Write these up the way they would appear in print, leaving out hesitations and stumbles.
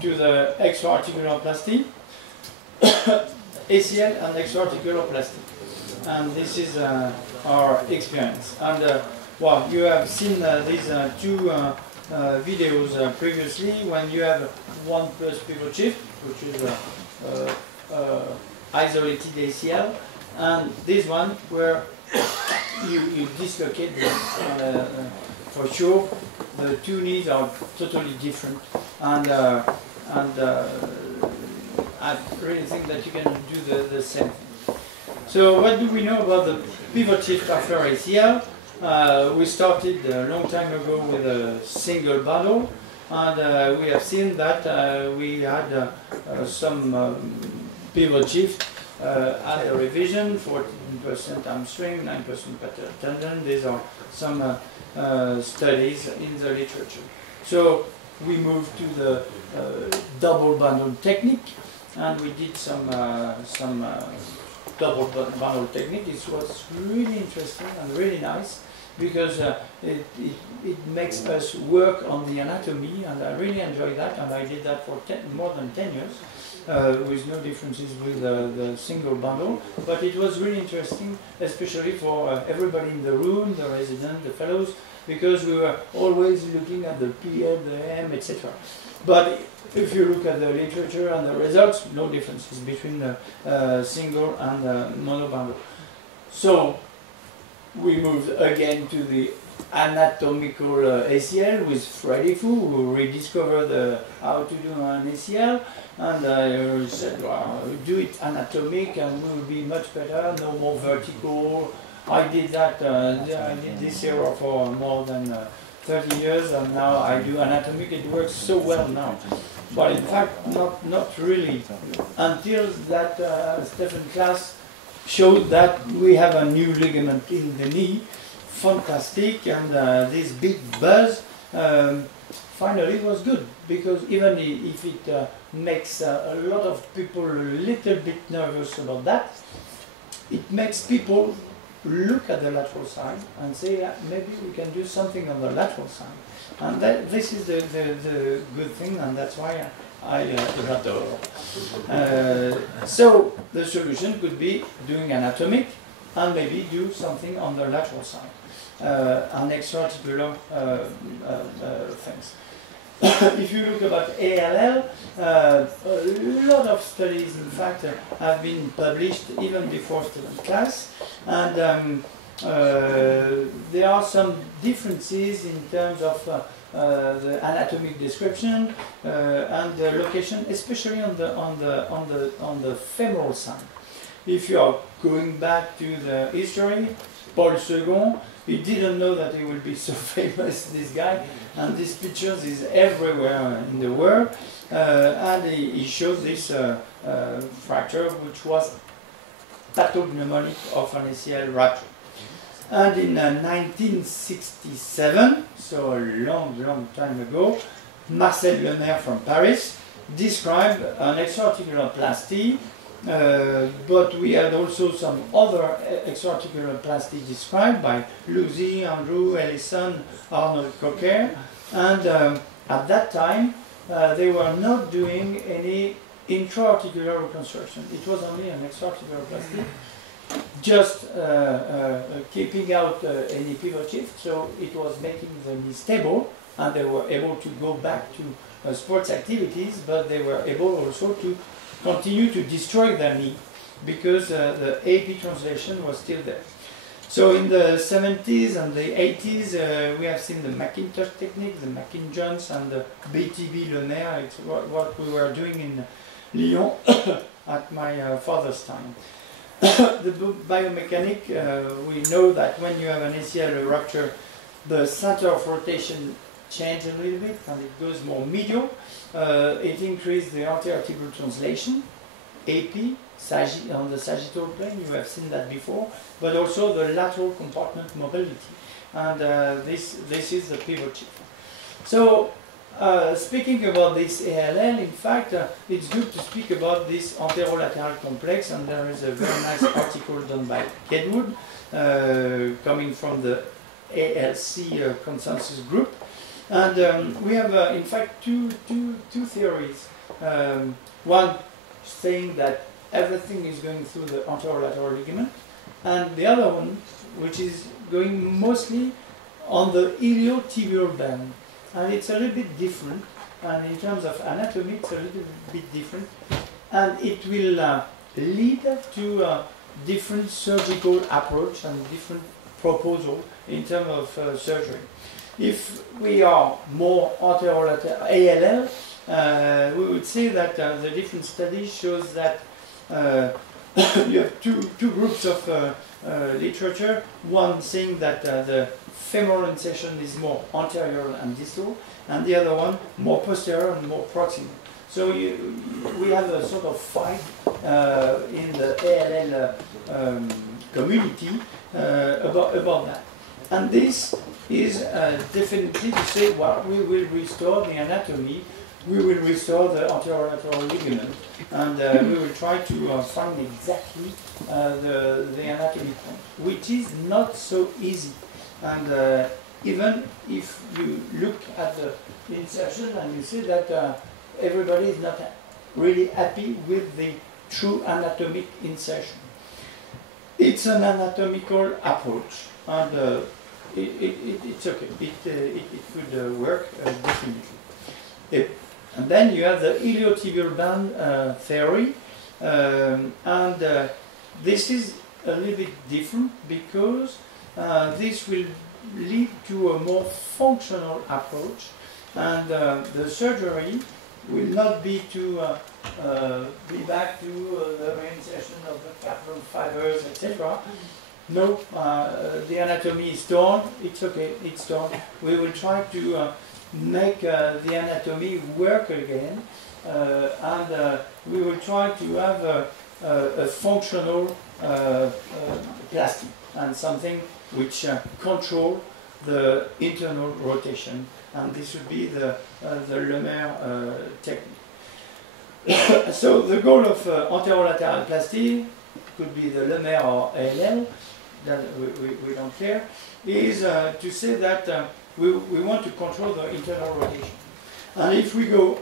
to the extra-articular plasty, ACL and extra-articular plasty. And this is our experience. And well, you have seen these two videos previously when you have 1 plus pivot shift, which is isolated ACL, and this one where you dislocate this. For sure, the two knees are totally different, and I really think that you can do the same thing. So what do we know about the pivot shift after ACL? We started a long time ago with a single bundle, and we have seen that we had some pivot shift at the revision, 14% hamstring, 9% patellar tendon. These are some studies in the literature. So we moved to the double bundle technique, and we did some double bundle technique. It was really interesting and really nice because it makes us work on the anatomy, and I really enjoyed that, and I did that for more than 10 years. With no differences with the single bundle, but it was really interesting, especially for everybody in the room, the residents, the fellows, because we were always looking at the PL, the M, etc. But if you look at the literature and the results, no differences between the single and the mono bundle. So we moved again to the anatomical ACL with Freddy Fu, who rediscovered how to do an ACL, and I said, well, do it anatomic and we will be much better, no more vertical. I did that, I did this era for more than 30 years, and now I do anatomic. It works so well now. But in fact, not really, until that Stephen Class showed that we have a new ligament in the knee. Fantastic, and this big buzz finally was good, because even if it makes a lot of people a little bit nervous about that, it makes people look at the lateral side and say, yeah, maybe we can do something on the lateral side. And this is the good thing, and that's why I adore. So the solution could be doing anatomic and maybe do something on the lateral side. And extra-articular things. If you look about ALL, a lot of studies, in fact, have been published even before Stephen Class, and there are some differences in terms of the anatomic description and the location, especially on the femoral side. If you are going back to the history, Paul II, he didn't know that he would be so famous, this guy, and these pictures is everywhere in the world, and he shows this fracture, which was pathognomonic of an ACL rupture. And in 1967, so a long time ago, Marcel Lemaire from Paris described an extra-articular plasty. But we had also some other extra-articular plasty described by Lucy, Andrew, Ellison, Arnold Cocker, and at that time they were not doing any intra-articular reconstruction. It was only an extra-articular plasty, just keeping out any pivot shift, so it was making the knee stable, and they were able to go back to sports activities, but they were able also to continue to destroy their knee because the AP translation was still there. So in the 70s and the 80s, we have seen the Macintosh technique, the McInjohns, and the BTB Lemaire. It's what we were doing in Lyon at my father's time. The biomechanic, we know that when you have an ACL rupture, the center of rotation changes a little bit and it goes more medial. It increased the anterior translation, AP, on the sagittal plane, you have seen that before, but also the lateral compartment mobility. And this is the pivot shift. So, speaking about this ALL, in fact, it's good to speak about this anterolateral complex, and there is a very nice article done by Kedwood, coming from the ALC consensus group. And we have, in fact, two theories. One saying that everything is going through the anterolateral ligament, and the other one, which is going mostly on the iliotibial band. And it's a little bit different, and in terms of anatomy, it's a little bit different, and it will lead to a different surgical approach and different proposal in terms of surgery. If we are more anterolateral ALL, we would say that the different studies shows that you have two groups of literature. One saying that the femoral insertion is more anterior and distal, and the other one more posterior and more proximal. So we have a sort of fight in the ALL community about that. And this is definitely to say, well, we will restore the anatomy, we will restore the anterolateral ligament, and we will try to find exactly the anatomy point, which is not so easy. And even if you look at the insertion and you see that everybody is not really happy with the true anatomic insertion. It's an anatomical approach, and it's okay. It could work definitely. And then you have the iliotibial band theory, and this is a little bit different because this will lead to a more functional approach, and the surgery will not be to be back to the reinsertion of the capital fibers, etc. No, the anatomy is torn, it's okay, it's torn. We will try to make the anatomy work again, and we will try to have a functional plasty and something which control the internal rotation, and this would be the Lemaire technique. So the goal of anterolateral plasty could be the Lemaire or ALL, that we don't care, is to say that we want to control the internal rotation. And if we go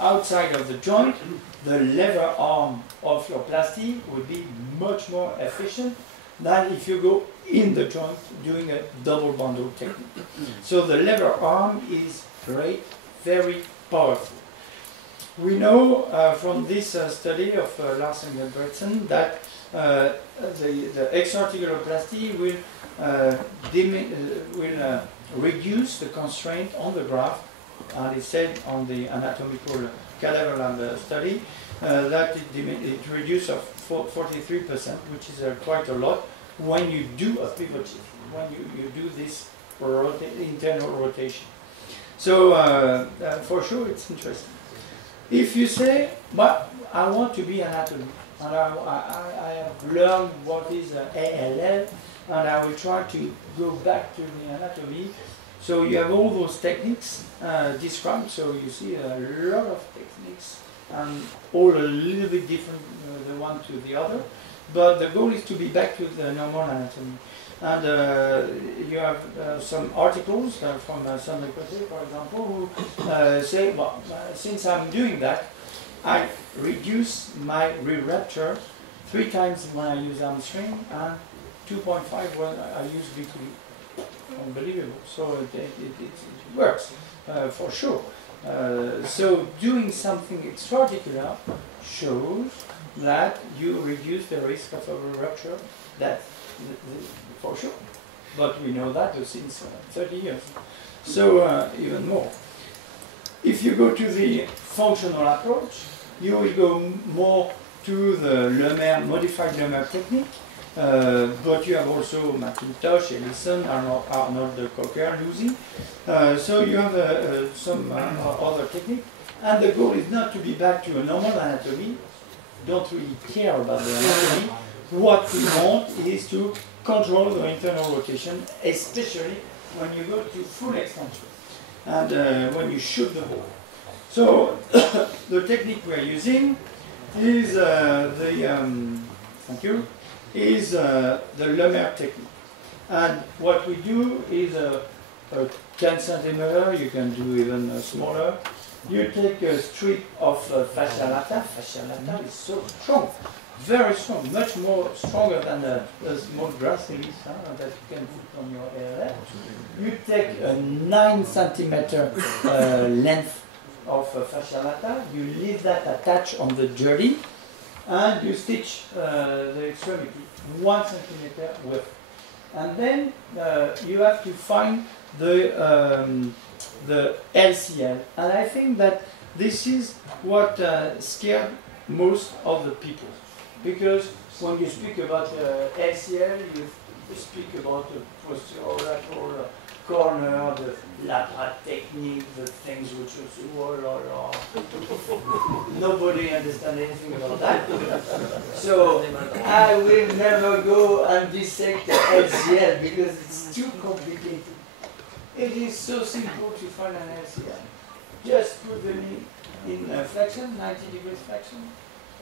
outside of the joint, the lever arm of your plasty would be much more efficient than if you go in the joint doing a double bundle technique. So the lever arm is great, very powerful. We know from this study of Larsen and Bertson that the exarticuloplasty will reduce the constraint on the graft, and it said on the anatomical cadaver lab study that it reduces of 43%, which is quite a lot when you do a pivot shift, when you do this internal rotation. So for sure it's interesting. If you say, but I want to be anatomy, and I have learned what is ALL, and I will try to go back to the anatomy. So you have all those techniques described, so you see a lot of techniques, and all a little bit different the one to the other, but the goal is to be back to the normal anatomy. And you have some articles from some Lecote, for example, who say, well, since I'm doing that, I reduce my re-rupture 3 times when I use hamstring and 2.5 when I use B2. Unbelievable. So it works for sure. So doing something extraarticular shows that you reduce the risk of a rupture. That's for sure. But we know that since 30 years. So even more. If you go to the functional approach, you will go more to the Lemaire, modified Lemaire technique. But you have also McIntosh, Ellison, Arnold Cocker, Lucy. So you have some other technique. And the goal is not to be back to a normal anatomy. Don't really care about the anatomy. What we want is to control the internal rotation, especially when you go to full extension and when you shoot the ball. So the technique we are using is is the Lemaire technique. And what we do is a 10 centimeter, you can do even smaller. You take a strip of fascia lata. Fascia lata is so strong, very strong, much more stronger than a small gracilis that you can put on your hair. You take a 9 centimeter length of fascia lata, you leave that attached on the jelly, and you stitch the extremity 1 centimeter width. And then you have to find the LCL. And I think that this is what scared most of the people. Because when you speak about LCL, you speak about the posterolateral corner, the lateral technique, the things which is, oh la la. Nobody understands anything about that. So I will never go and dissect the LCL because it's too complicated. It is so simple to find an LCL. Just put the knee in flexion, 90 degrees flexion,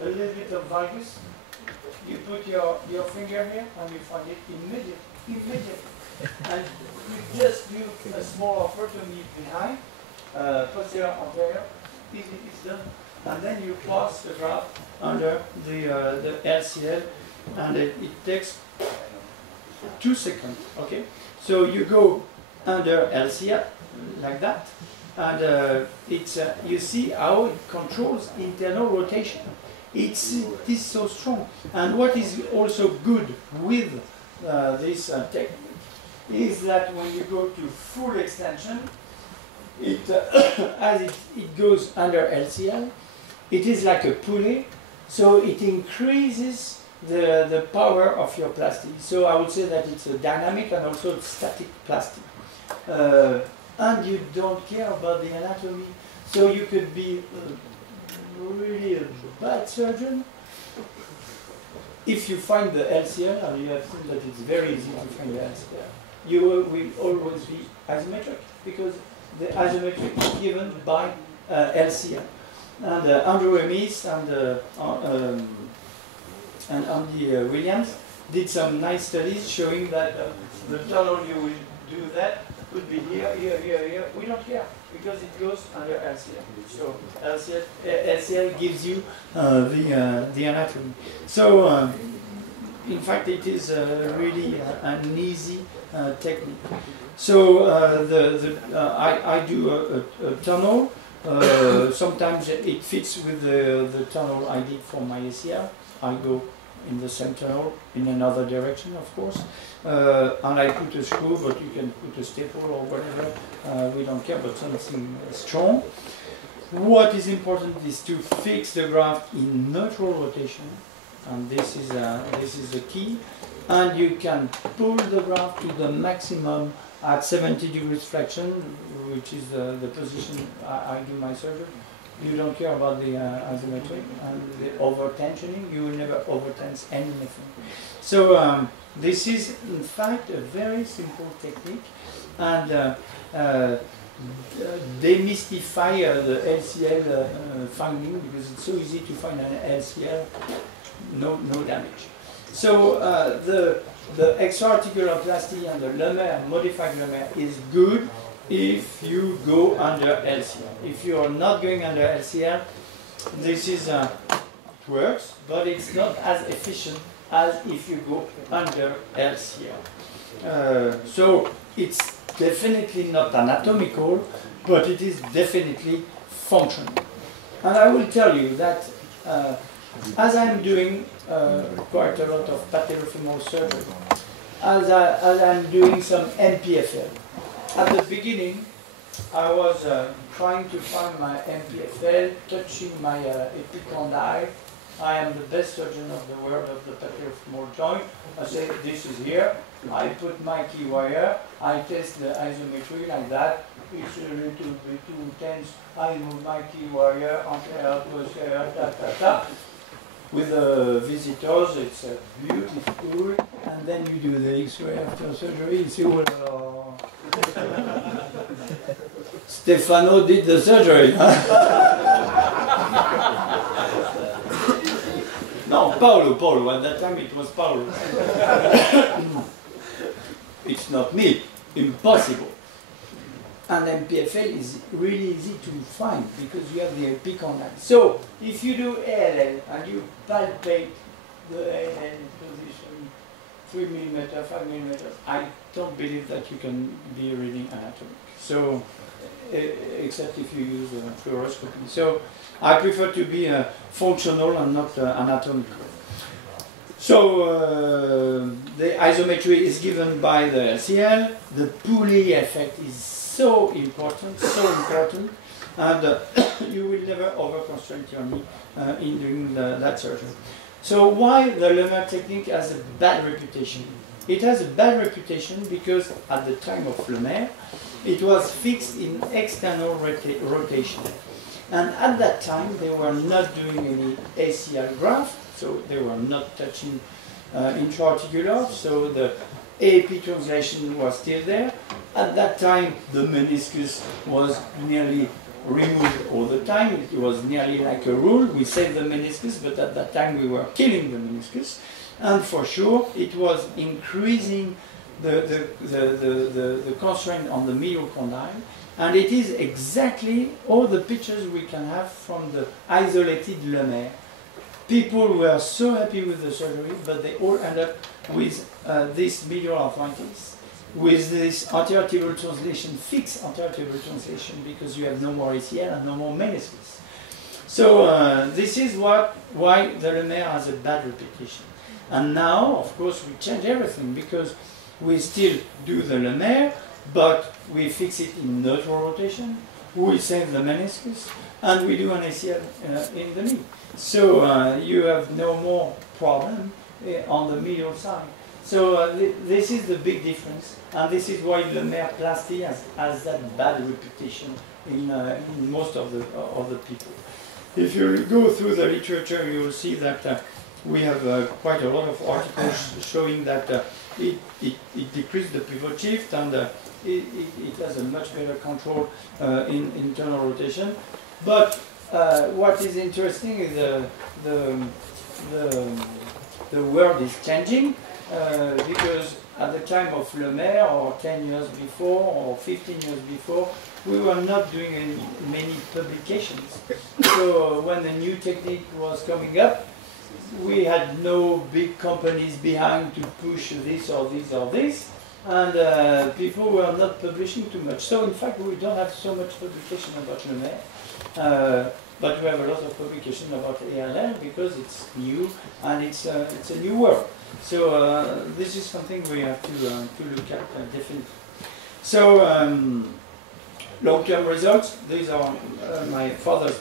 a little bit of valgus. You put your finger here and you find it immediately. And you just do a small opertomy behind, posterior, anterior, it's done. And then you pass the graft under the LCL, and it takes 2 seconds, okay? So you go under LCL, like that, and you see how it controls internal rotation. It is so strong. And what is also good with this technique is that when you go to full extension, as it goes under LCL, it is like a pulley, so it increases the power of your plasty. So I would say that it's a dynamic and also static plasty. And you don't care about the anatomy, so you could be really a bad surgeon. If you find the LCL, and you have seen that it's very easy to find the LCL, you will always be isometric, because the isometric is given by LCL. And Andrew Emis and Andy Williams did some nice studies showing that the tunnel you will do that could be here, here, here, here. We don't care, because it goes under LCL. So LCL gives you the anatomy. So in fact, it is really an easy technique. So I do a tunnel. Sometimes it fits with the tunnel I did for my ACL. I go in the same tunnel in another direction, of course. And I put a screw, but you can put a staple or whatever. We don't care, but something strong. What is important is to fix the graft in neutral rotation, and this is the key. And you can pull the graft to the maximum at 70 degrees flexion, which is the position I do my surgery. You don't care about the isometric and the over-tensioning. You will never over-tense anything. So this is, in fact, a very simple technique, and demystify the LCL finding, because it's so easy to find an LCL, no damage. So the extra-articular plasty and the lumbar, modified lumbar, is good if you go under LCL. If you are not going under LCL, this is it works, but it's not as efficient as if you go under LCL. So it's definitely not anatomical, but it is definitely functional. And I will tell you that as I'm doing quite a lot of patellofemoral surgery, as I'm doing some MPFL. At the beginning, I was trying to find my MPFL, touching my epicondyle. I am the best surgeon of the world of the patellofemoral joint. I say, this is here. I put my key wire. I test the isometry like that. It's a little bit too intense. I move my key wire, anterior, posterior, ta. With the visitors, it's beautiful. And then you do the X-ray after surgery. You see, well, Stefano did the surgery. No, Paolo. At that time it was Paolo. It's not me. Impossible. And MPFL is really easy to find because you have the Picon line. So if you do ALL and you palpate the ALL position 3 mm, 5 mm, I don't believe that you can be reading anatomy. So except if you use fluoroscopy. So I prefer to be functional and not anatomical. So the isometry is given by the LCL. The pulley effect is so important, and you will never over-constrain your knee in doing that surgery. So why the Lemaire technique has a bad reputation? It has a bad reputation because at the time of Lemaire, it was fixed in external rotation. And at that time, they were not doing any ACL graft, so they were not touching intra-articular, so the AP translation was still there. At that time, the meniscus was nearly removed all the time. It was nearly like a rule. We saved the meniscus, but at that time we were killing the meniscus. And for sure, it was increasing the constraint on the medial condyle. And it is exactly all the pictures we can have from the isolated Lemaire. People were so happy with the surgery, but they all end up with this medial arthritis, with this anterior tibial translation, fixed anterior tibial translation, because you have no more ACL and no more meniscus. So this is why the Lemaire has a bad reputation. And now, of course, we change everything, because we still do the Lemaire, but we fix it in neutral rotation, we save the meniscus, and we do an ACL in the knee. So you have no more problem on the medial side. So this is the big difference, and this is why Lemaire plasty has that bad reputation in most of the people. If you go through the literature, you will see that we have quite a lot of articles showing that it decreased the pivot shift, and it has a much better control in internal rotation. But what is interesting is the world is changing, because at the time of Lemaire, or 10 years before, or 15 years before, we were not doing many publications. So when the new technique was coming up, we had no big companies behind to push this or this or this, and people were not publishing too much. So in fact, we don't have so much publication about Lemaire, but we have a lot of publication about ALL because it's new and it's a new world. So this is something we have to look at definitely. So long-term results. These are my father's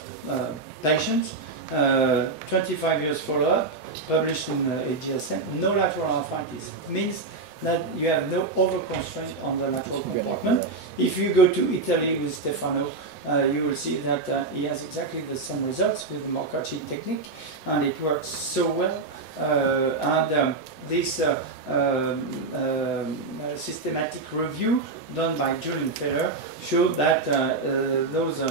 patients. 25 years follow-up, published in AGSM. No lateral arthritis means that you have no over-constraint on the lateral compartment. If you go to Italy with Stefano, you will see that he has exactly the same results with the Marcacci technique, and it works so well. This systematic review done by Julian Feller showed that those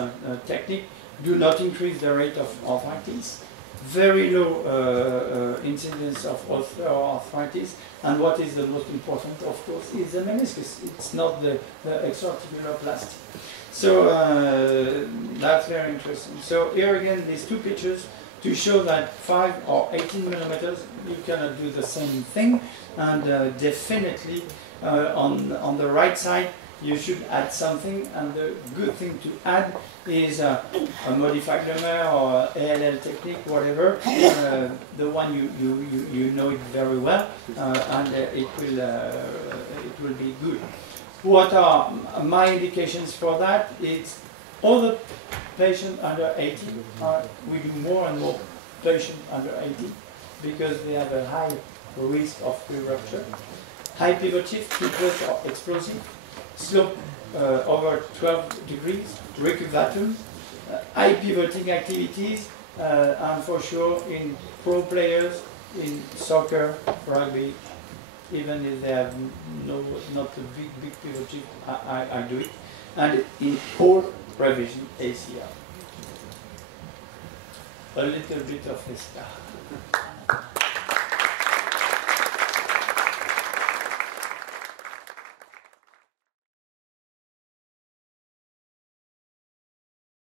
techniques do not increase the rate of arthritis, very low incidence of osteoarthritis, and what is the most important, of course, is the meniscus. It's not the extra-articular plasty. So that's very interesting. So here again, these two pictures to show that 5 or 18 millimeters, you cannot do the same thing, and definitely on the right side, you should add something, and the good thing to add is a modified Lemaire or ALL technique, whatever, the one you know it very well, and it will be good. What are my indications for that? It's all the patients under 80. We do more and more patients under 80 because they have a high risk of pre-rupture. High pivot shift, T+ or explosive. Slope over 12 degrees, recurvatum, high pivoting activities, and for sure in pro players, in soccer, rugby, even if they have not a big pivot shift, I do it. And in all revision ACL. A little bit of this stuff.